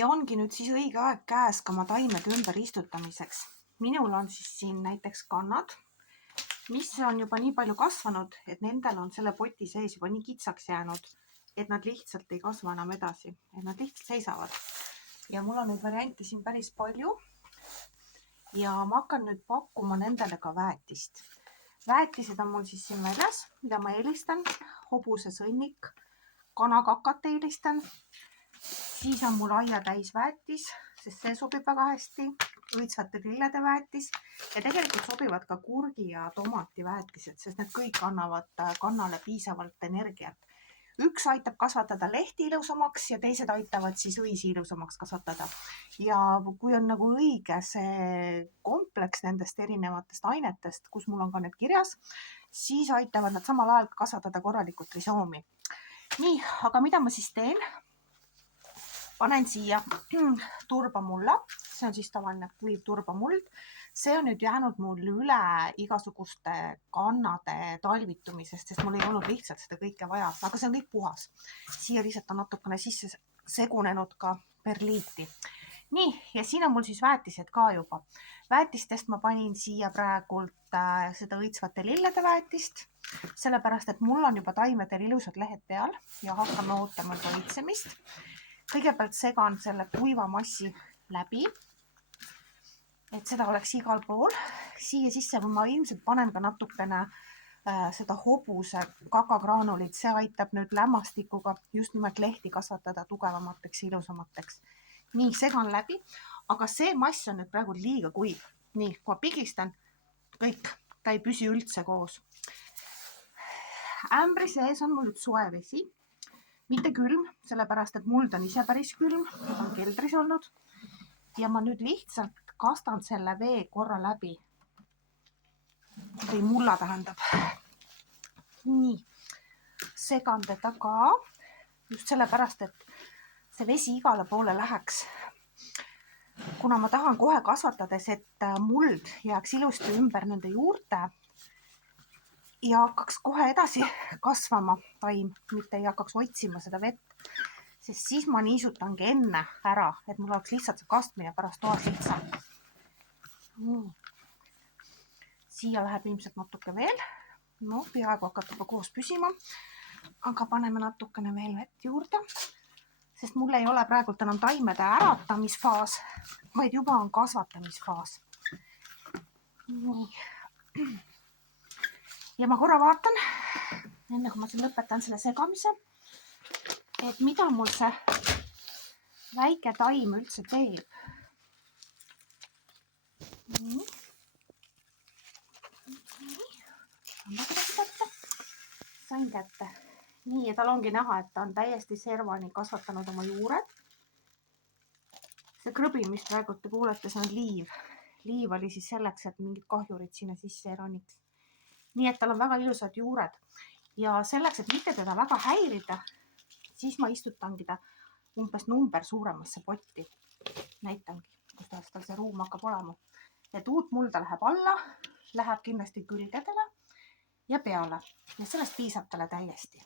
Ja ongi nüüd siis õige aeg käes ka oma taimede ümber istutamiseks. Minul on siis siin näiteks kannad, mis on juba nii palju kasvanud, et nendel on selle poti sees juba nii kitsaks jäänud, et nad lihtsalt ei kasva enam edasi, et nad lihtsalt seisavad. Ja mul on neid variante siin päris palju. Ja ma hakkan nüüd pakkuma nendele ka väetist. Väetised on mul siis siin väljas, mida ma eelistan. Hobuse sõnnik, kanakakat eelistan. Siis on mul aia täis väetis, sest see sobib väga hästi. Õitsvate lillede väetis ja tegelikult sobivad ka kurgi ja tomati väetised, sest need kõik annavad kannale piisavalt energiat. Üks aitab kasvatada lehti ilusamaks ja teised aitavad siis õisi ilusamaks kasvatada. Ja kui on nagu õige see kompleks nendest erinevatest ainetest, kus mul on ka need kirjas, siis aitavad nad samal ajal kasvatada korralikult risoomi. Nii, aga mida ma siis teen? Panen siia turbamulla, see on siis tavaline kuiv turbamuld. See on nüüd jäänud mul üle igasuguste kannade talvitumisest, sest mul ei olnud lihtsalt seda kõike vaja, aga see on kõik puhas. Siia lihtsalt on natukene sisse segunenud ka perliiti. Nii, ja siin on mul siis väetised ka juba. Väetistest ma panin siia praegult seda õitsvate lillede väetist, sellepärast, et mul on juba taimedel ilusad lehed peal ja hakkame ootama juba õitsemist. Kõigepealt segan selle kuiva massi läbi, et seda oleks igal pool. Siia sisse ma ilmselt panen ka natukene seda hobuse kakagraanulit. See aitab nüüd lämmastikuga just nimelt lehti kasvatada tugevamateks ja ilusamateks. Nii, segan läbi, aga see mass on nüüd praegu liiga kuiv. Nii, kui ma pigistan, kõik, ta ei püsi üldse koos. Ämbri sees on mul nüüd soe vesi. Mitte külm, sellepärast, et muld on ise päris külm, on keldris olnud. Ja ma nüüd lihtsalt kastan selle vee korra läbi. Või mulla tähendab. Nii, segan teda ka. Just sellepärast, et see vesi igale poole läheks. Kuna ma tahan kohe kasvatades, et muld jääks ilusti ümber nende juurte, ja hakkaks kohe edasi kasvama taim, mitte ei hakkaks otsima seda vett, sest siis ma niisutangi enne ära, et mul oleks lihtsalt see kastmine pärast toas lihtsam. Siia läheb ilmselt natuke veel. No, peaaegu hakkab juba koos püsima, aga paneme natukene veel vett juurde, sest mul ei ole praegult enam taimede äratamisfaas, vaid juba on kasvatamisfaas. Nii. Ja ma korra vaatan, enne kui ma siin lõpetan selle segamise, et mida mul see väike taim üldse teeb. Nii. Sain kätte. Nii, ja tal ongi näha, et ta on täiesti servani kasvatanud oma juured. See krõbi, mis praegu te kuulete, see on liiv. Liiv oli siis selleks, et mingid kahjurid sinna sisse ei roniks. Nii, et tal on väga ilusad juured ja selleks, et mitte teda väga häirida, siis ma istutangi ta umbes number suuremasse potti. Näitangi, kuidas tal see ruum hakkab olema. Et uut mulda läheb alla, läheb kindlasti külgedele ja peale ja sellest piisab talle täiesti.